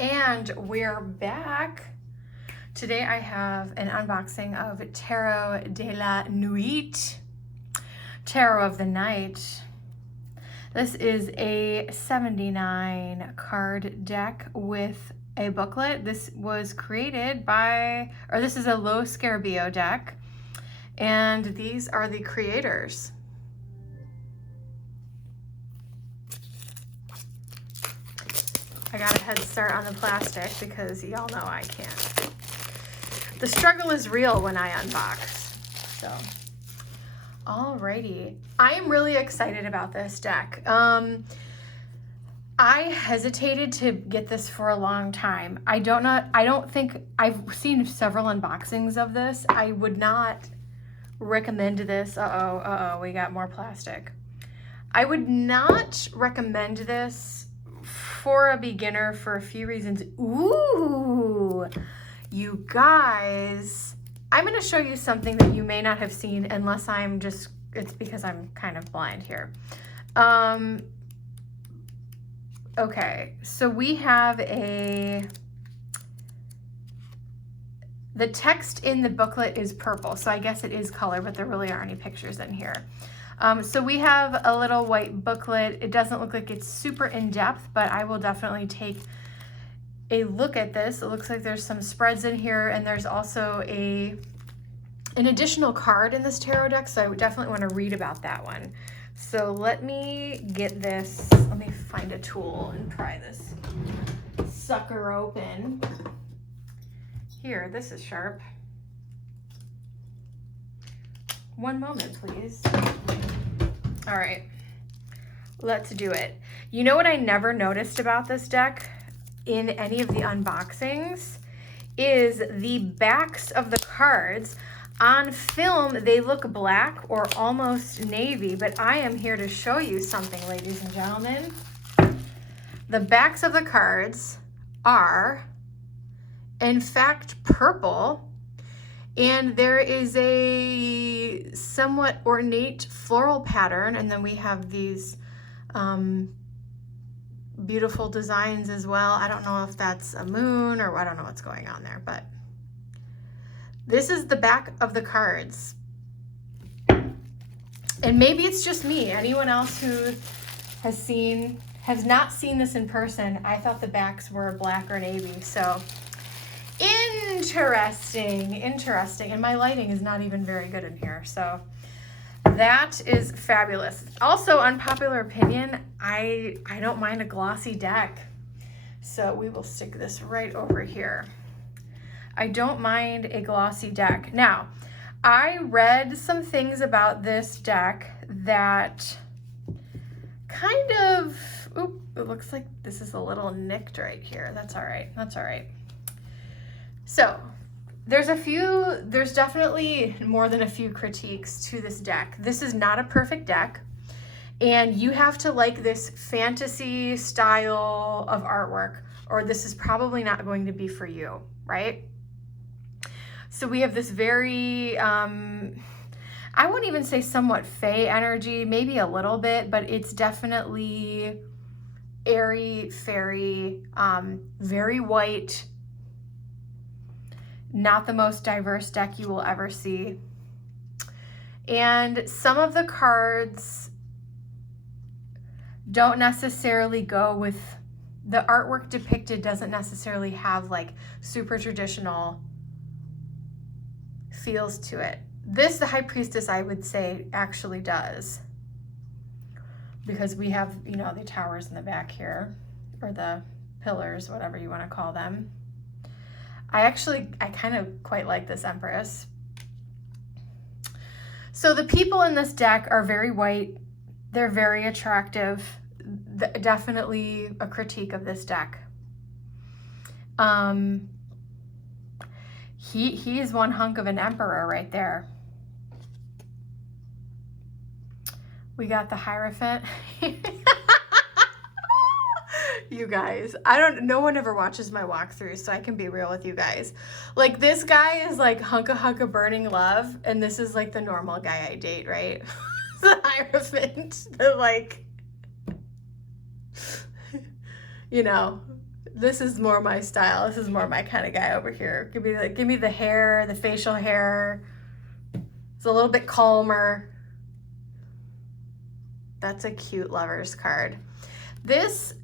And we're back. Today I have an unboxing of Tarot de la Nuit, Tarot of the Night. This is a 79 card deck with a booklet. This was created by, or this is a Lo Scarabeo deck, and these are the creators. I got a head start on the plastic because y'all know I can't. The struggle is real when I unbox. So, alrighty. I am really excited about this deck. I hesitated to get this for a long time. I don't think, I've seen several unboxings of this. I would not recommend this. We got more plastic. I would not recommend this for a beginner for a few reasons. Ooh, you guys, I'm going to show you something that you may not have seen unless it's because I'm kind of blind here. Okay, so we have the text in the booklet is purple, so I guess it is color, but there really aren't any pictures in here. So we have a little white booklet. It doesn't look like it's super in-depth, but I will definitely take a look at this. It looks like there's some spreads in here, and there's also an additional card in this tarot deck, so I would definitely want to read about that one. So let me get this. Let me find a tool and pry this sucker open. Here, this is sharp. One moment, please. All right, let's do it. You know what I never noticed about this deck in any of the unboxings is the backs of the cards. On film, they look black or almost navy, but I am here to show you something, ladies and gentlemen. The backs of the cards are, in fact, purple. And there is a somewhat ornate floral pattern, and then we have these beautiful designs as well. I don't know if that's a moon or I don't know what's going on there, but this is the back of the cards. And maybe it's just me. Anyone else who has not seen this in person, I thought the backs were black or navy, so interesting. And my lighting is not even very good in here, so that is fabulous. Also, unpopular opinion, I don't mind a glossy deck, so we will stick this right over here. I don't mind a glossy deck. Now, I read some things about this deck that kind of, it looks like this is a little nicked right here. That's all right. So there's definitely more than a few critiques to this deck. This is not a perfect deck, and you have to like this fantasy style of artwork, or this is probably not going to be for you, right? So we have this very, I wouldn't even say somewhat fae energy, maybe a little bit, but it's definitely airy, fairy, very white. Not the most diverse deck you will ever see. And some of the cards don't necessarily go with, the artwork depicted doesn't necessarily have like super traditional feels to it. This, the High Priestess, I would say actually does. Because we have, you know, the towers in the back here, or the pillars, whatever you want to call them. I kind of quite like this Empress. So the people in this deck are very white. They're very attractive. Definitely a critique of this deck. He is one hunk of an emperor right there. We got the Hierophant. You guys, no one ever watches my walkthroughs, so I can be real with you guys. Like, this guy is like hunka burning love, and this is like the normal guy I date, right? The Hierophant, the like, you know, This is more my style. This is more my kind of guy over here. Give me the hair, the facial hair. It's a little bit calmer. That's a cute lover's card. This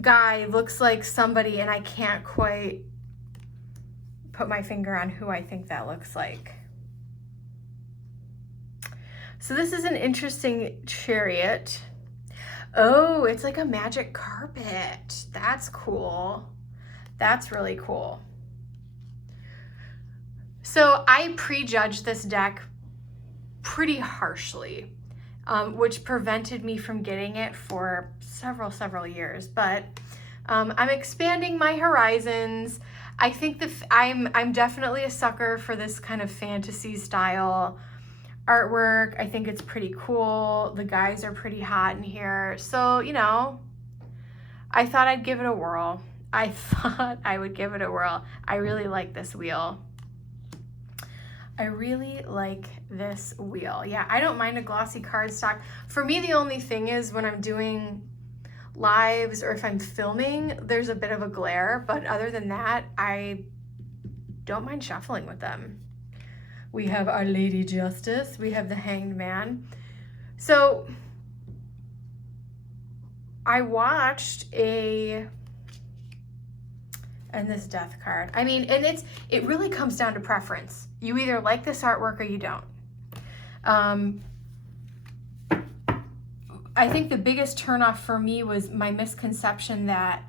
guy looks like somebody, and I can't quite put my finger on who I think that looks like. So this is an interesting chariot. Oh, it's like a magic carpet. That's cool. That's really cool. So I prejudged this deck pretty harshly, which prevented me from getting it for several years. But I'm expanding my horizons. I think I'm definitely a sucker for this kind of fantasy style artwork. I think it's pretty cool. The guys are pretty hot in here. So, you know, I thought I'd give it a whirl. I thought I would give it a whirl. I really like this wheel. I really like this wheel. Yeah, I don't mind a glossy cardstock. For me, the only thing is when I'm doing lives or if I'm filming, there's a bit of a glare. But other than that, I don't mind shuffling with them. We have Our Lady Justice. We have the Hanged Man. So I watched and this Death card. I mean, and it really comes down to preference. You either like this artwork or you don't. I think the biggest turnoff for me was my misconception that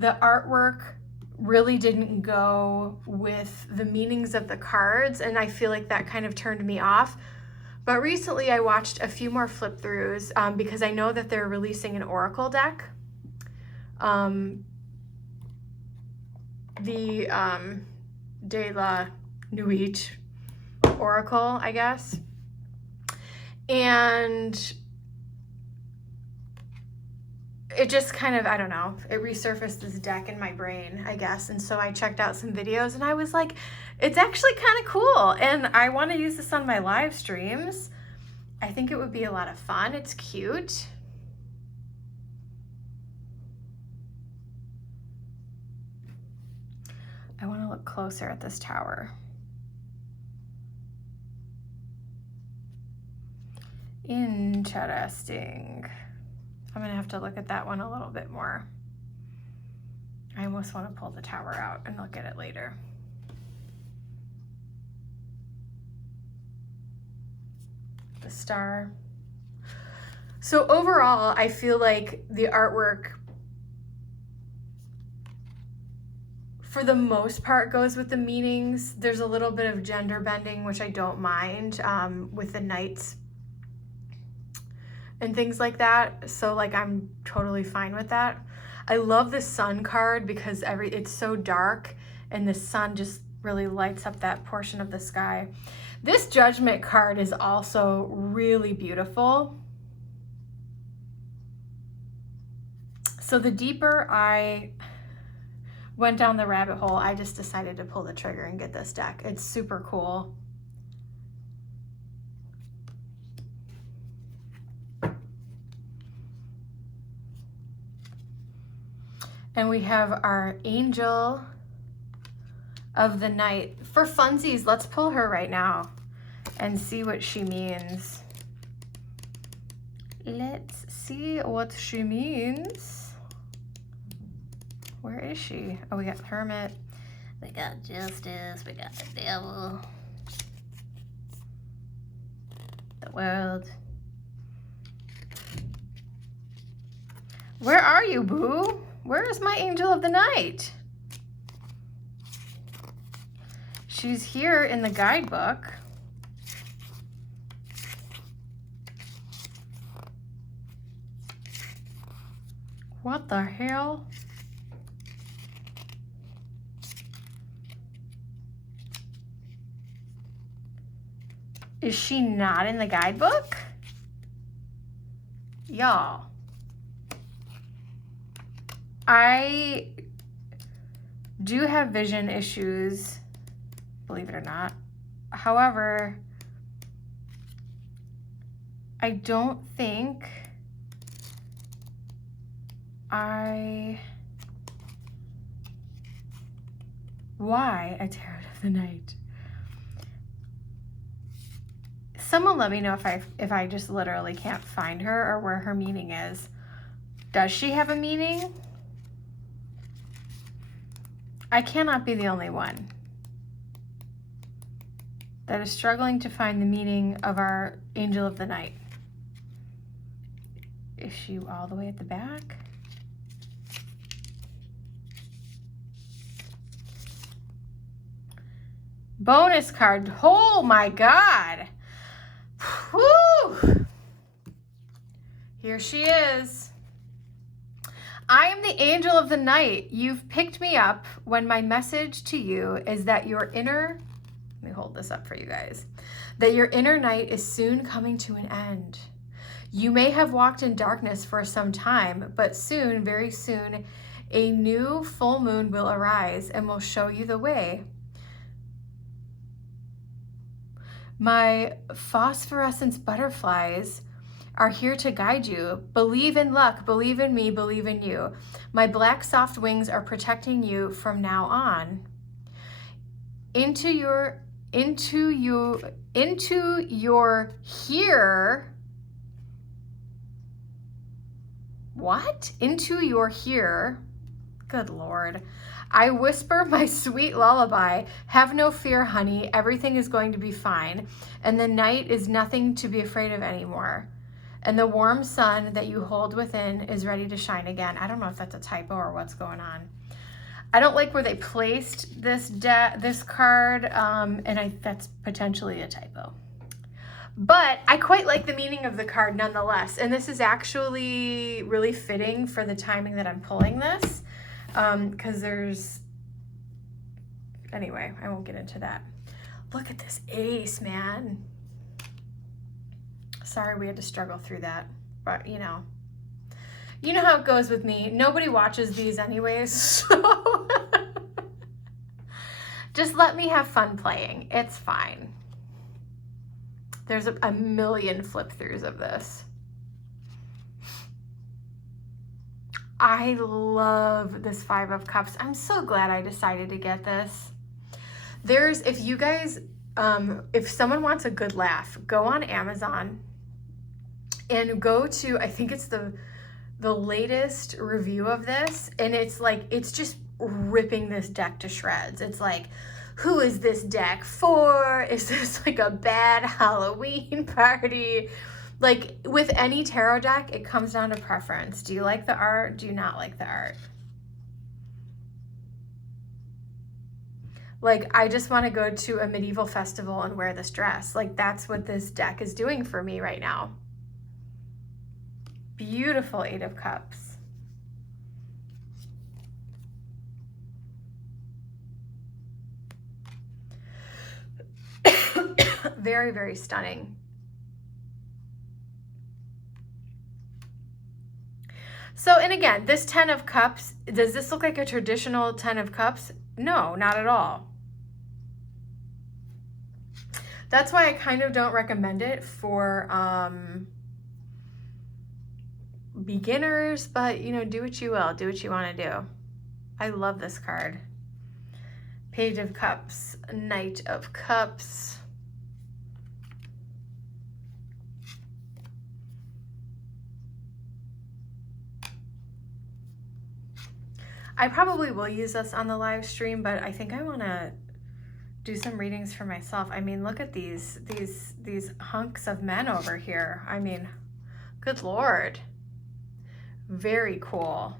the artwork really didn't go with the meanings of the cards, and I feel like that kind of turned me off. But recently I watched a few more flip throughs because I know that they're releasing an Oracle deck. The De la Nuit Oracle, I guess. And it just kind of, I don't know, it resurfaced this deck in my brain, I guess. And so I checked out some videos and I was like, it's actually kind of cool. And I want to use this on my live streams. I think it would be a lot of fun. It's cute. I want to look closer at this tower. Interesting. I'm going to have to look at that one a little bit more. I almost want to pull the tower out and look at it later. The star. So overall, I feel like the artwork, for the most part, goes with the meanings. There's a little bit of gender bending, which I don't mind, with the knights and things like that. So like I'm totally fine with that. I love the sun card because it's so dark and the sun just really lights up that portion of the sky. This Judgment card is also really beautiful. So the deeper I went down the rabbit hole, I just decided to pull the trigger and get this deck. It's super cool. And we have our Angel of the Night. For funsies, let's pull her right now and see what she means. Let's see what she means. Where is she? Oh, we got Hermit. We got Justice. We got the Devil. The World. Where are you, boo? Where is my Angel of the Night? She's here in the guidebook. What the hell? Is she not in the guidebook? Y'all. I do have vision issues, believe it or not. However, I don't think Why a Tarot of the Night? Someone let me know if I just literally can't find her or where her meaning is. Does she have a meaning? I cannot be the only one that is struggling to find the meaning of our Angel of the Night. Is she all the way at the back? Bonus card. Oh my God. Woo! Here she is. I am the Angel of the Night. You've picked me up when my message to you is that your inner, let me hold this up for you guys, that your inner night is soon coming to an end. You may have walked in darkness for some time, but soon, very soon, a new full moon will arise and will show you the way. My phosphorescent butterflies are here to guide you. Believe in luck, believe in me, believe in you. My black soft wings are protecting you from now on. Into your here. What? Into your here. Good Lord. I whisper my sweet lullaby. Have no fear, honey. Everything is going to be fine. And the night is nothing to be afraid of anymore. And the warm sun that you hold within is ready to shine again. I don't know if that's a typo or what's going on. I don't like where they placed this card, and that's potentially a typo. But I quite like the meaning of the card nonetheless. And this is actually really fitting for the timing that I'm pulling this. Because anyway, I won't get into that. Look at this ace, man. Sorry we had to struggle through that, but you know how it goes with me. Nobody watches these anyways, so just let me have fun playing. It's fine. There's a million flip throughs of this. I love this Five of Cups. I'm so glad I decided to get this. If you guys, if someone wants a good laugh, go on Amazon and go to, I think it's the latest review of this, and it's just ripping this deck to shreds. It's like, who is this deck for? Is this like a bad Halloween party? Like with any tarot deck, it comes down to preference. Do you like the art? Do you not like the art? Like, I just want to go to a medieval festival and wear this dress. Like, that's what this deck is doing for me right now. Beautiful Eight of Cups. Very, very stunning. So, and again, this 10 of Cups, does this look like a traditional 10 of Cups? No, not at all. That's why I kind of don't recommend it for beginners, but you know, do what you will, do what you want to do. I love this card. Page of Cups, Knight of Cups. I probably will use this on the live stream, but I think I want to do some readings for myself. I mean, look at these hunks of men over here. I mean, good Lord. Very cool.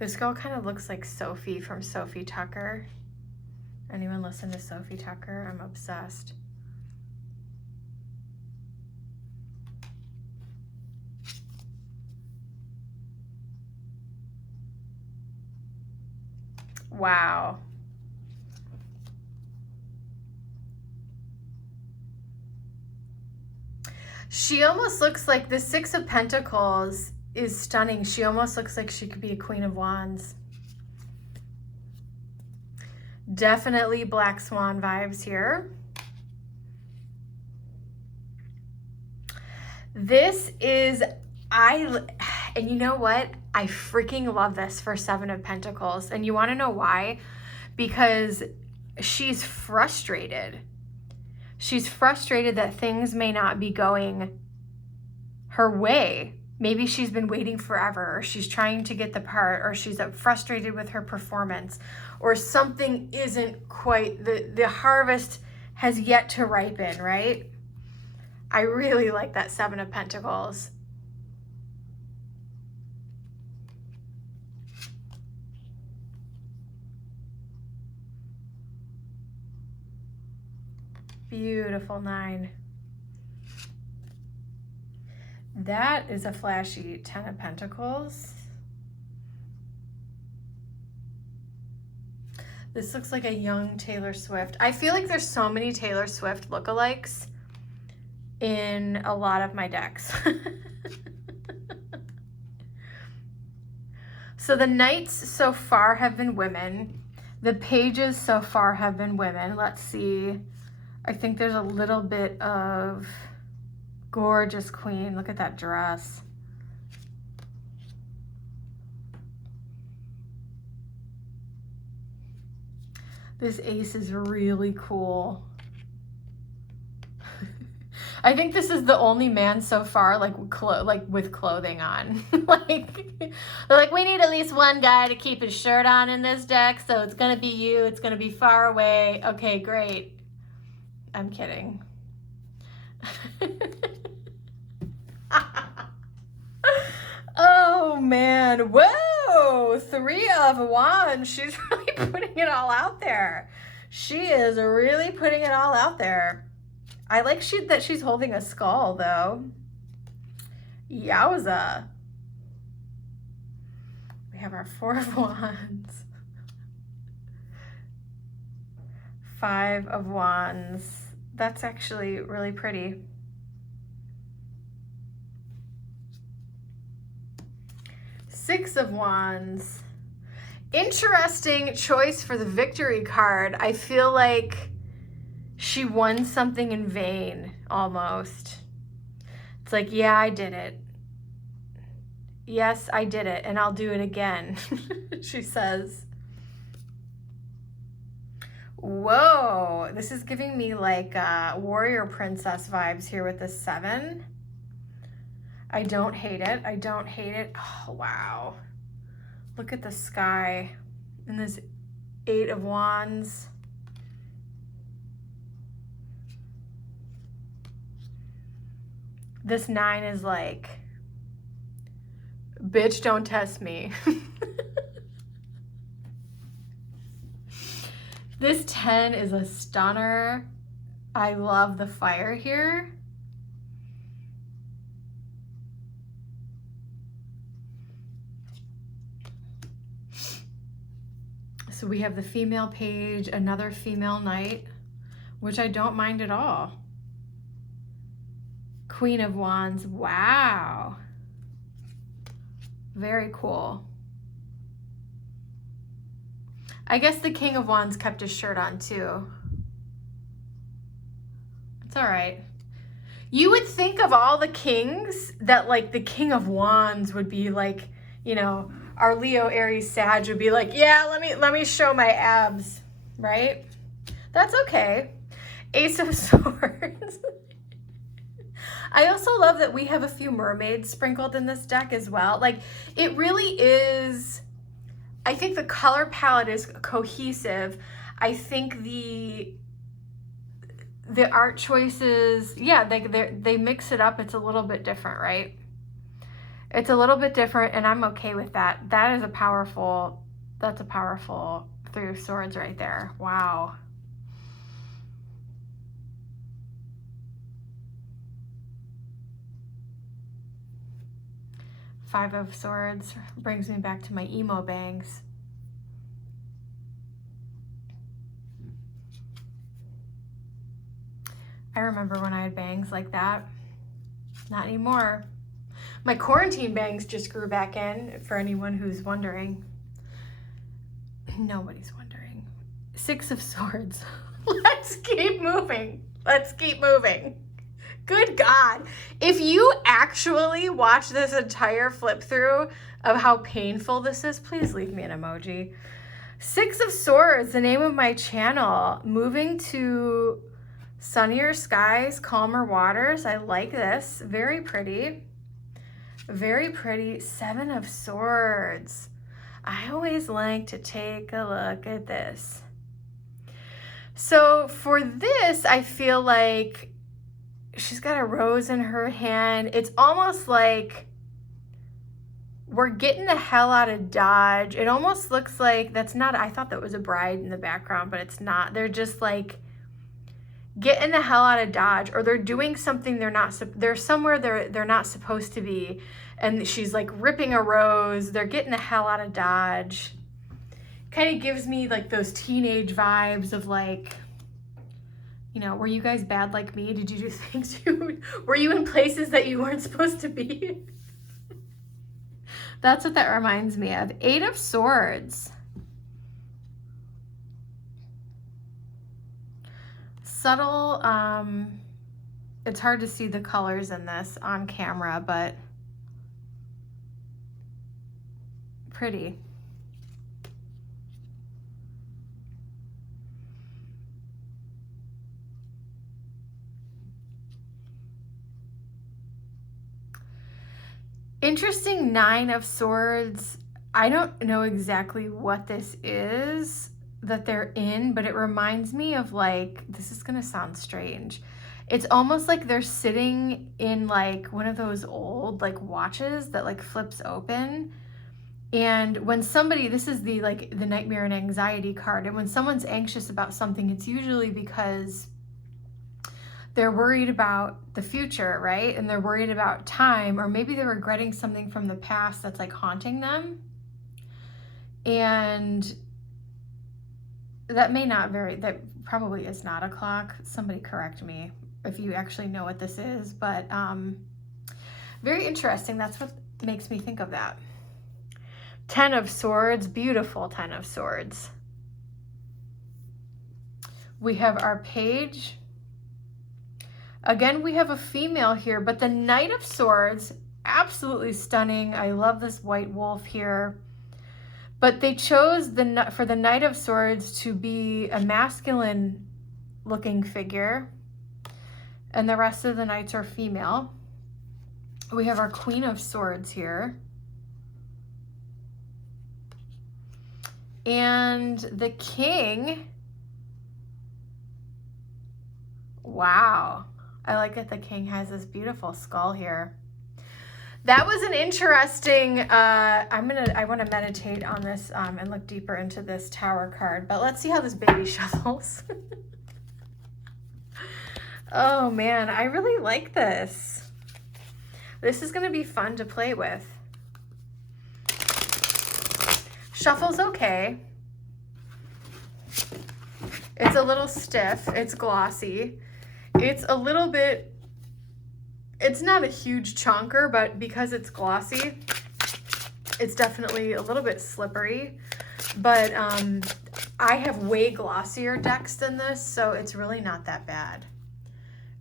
This girl kind of looks like Sophie from Sophie Tucker. Anyone listen to Sophie Tucker? I'm obsessed. Wow. She almost looks like the Six of Pentacles is stunning. She almost looks like she could be a Queen of Wands. Definitely Black Swan vibes here. This is, and you know what? I freaking love this for Seven of Pentacles. And you want to know why? Because she's frustrated. She's frustrated that things may not be going her way. Maybe she's been waiting forever, or she's trying to get the part, or she's frustrated with her performance, or something isn't quite, the harvest has yet to ripen, right? I really like that Seven of Pentacles. Beautiful 9. That is a flashy 10 of Pentacles. This looks like a young Taylor Swift. I feel like there's so many Taylor Swift lookalikes in a lot of my decks. So the knights so far have been women. The pages so far have been women. Let's see. I think there's a little bit of gorgeous queen. Look at that dress. This ace is really cool. I think this is the only man so far like with clothing on. They're like, we need at least one guy to keep his shirt on in this deck, so it's gonna be you. It's gonna be far away. Okay, great. I'm kidding. Oh man, whoa, 3 of Wands. She's really putting it all out there. She is really putting it all out there. I like that she's holding a skull though. Yowza. We have our 4 of Wands. 5 of Wands. That's actually really pretty. 6 of Wands. Interesting choice for the victory card. I feel like she won something in vain, almost. It's like, yeah, I did it. Yes, I did it, and I'll do it again, she says. Whoa, this is giving me like warrior princess vibes here with the 7. I don't hate it. I don't hate it. Oh, wow. Look at the sky. And this 8 of Wands. This 9 is like, bitch, don't test me. This 10 is a stunner. I love the fire here. So we have the female page, another female knight, which I don't mind at all. Queen of Wands, wow. Very cool. I guess the King of Wands kept his shirt on too. It's all right. You would think of all the kings that like the King of Wands would be like, you know, our Leo, Aries, Sag would be like, yeah, let me show my abs, right? That's okay. Ace of Swords. I also love that we have a few mermaids sprinkled in this deck as well. Like, it really is, I think the color palette is cohesive. I think the art choices, yeah, they mix it up. It's a little bit different, right? It's a little bit different, and I'm okay with that. That is a powerful, that's a powerful 3 of Swords right there. Wow. Five of Swords brings me back to my emo bangs. I remember when I had bangs like that. Not anymore. My quarantine bangs just grew back in, for anyone who's wondering. Nobody's wondering. 6 of Swords. Let's keep moving. Let's keep moving. Good God. If you actually watch this entire flip through of how painful this is, please leave me an emoji. Six of Swords, the name of my channel. Moving to sunnier skies, calmer waters. I like this. Very pretty. Very pretty. Seven of Swords. I always like to take a look at this. So for this, I feel like she's got a rose in her hand. It's almost like we're getting the hell out of Dodge. It almost looks like that's not, I thought that was a bride in the background, but it's not. They're just like getting the hell out of Dodge, or they're doing something they're somewhere they're not supposed to be. And she's like ripping a rose. They're getting the hell out of Dodge. Kind of gives me like those teenage vibes of like, you know, were you guys bad like me? Did you do things were you in places that you weren't supposed to be? That's what that reminds me of. Eight of Swords. Subtle, it's hard to see the colors in this on camera, but pretty. Interesting Nine of Swords. I don't know exactly what this is that they're in, but it reminds me of like, this is gonna sound strange. It's almost like they're sitting in like one of those old like watches that like flips open. And when somebody, this is the like the nightmare and anxiety card, and when someone's anxious about something, it's usually because they're worried about the future, right? And they're worried about time, or maybe they're regretting something from the past that's like haunting them. And that may not that probably is not a clock. Somebody correct me if you actually know what this is, but very interesting. That's what makes me think of that. Ten of Swords, beautiful Ten of Swords. We have our Page. Again, we have a female here, but the Knight of Swords, absolutely stunning. I love this white wolf here. But they chose for the Knight of Swords to be a masculine looking figure, and the rest of the knights are female. We have our Queen of Swords here. And the King. Wow. I like that the King has this beautiful skull here. That was an interesting, I want to meditate on this and look deeper into this Tower card, but let's see how this baby shuffles. Oh man, I really like this. This is going to be fun to play with. Shuffle's okay. It's a little stiff. It's glossy. It's a little bit, it's not a huge chonker, but because it's glossy, it's definitely a little bit slippery. But I have way glossier decks than this, so it's really not that bad.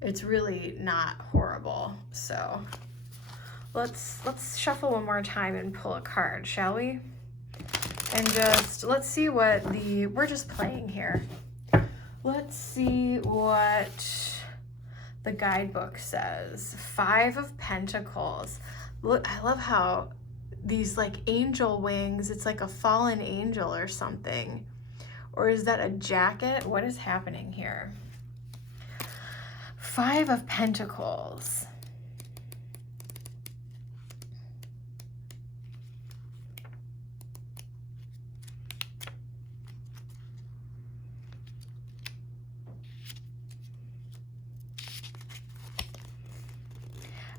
It's really not horrible. So let's shuffle one more time and pull a card, shall we? And just, let's see what we're just playing here. Let's see what the guidebook says. Five of Pentacles. Look, I love how these like angel wings, it's like a fallen angel or something. Or is that a jacket? What is happening here? Five of Pentacles.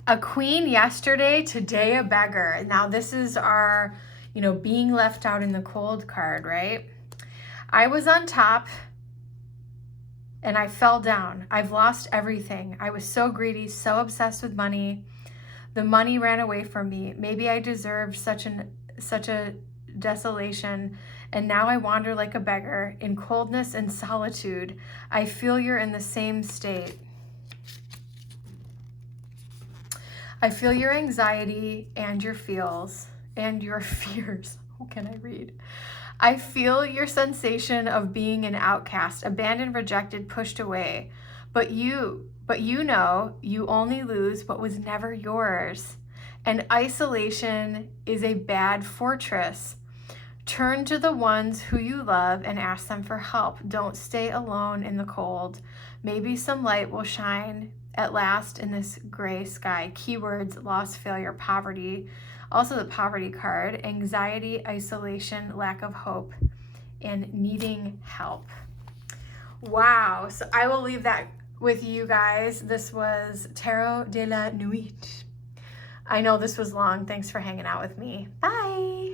A queen yesterday, today a beggar. Now this is our, you know, being left out in the cold card, right? I was on top and I fell down. I've lost everything. I was so greedy, so obsessed with money. The money ran away from me. Maybe I deserved such a desolation, and now I wander like a beggar in coldness and solitude. I feel you're in the same state. I feel your anxiety and your feels and your fears. Who can I read? I feel your sensation of being an outcast, abandoned, rejected, pushed away. But you know you only lose what was never yours. And isolation is a bad fortress. Turn to the ones who you love and ask them for help. Don't stay alone in the cold. Maybe some light will shine at last in this gray sky. Keywords: loss, failure, poverty. Also the poverty card: anxiety, isolation, lack of hope, and needing help. Wow. So I will leave that with you guys. This was Tarot de la Nuit. I know this was long. Thanks for hanging out with me. Bye.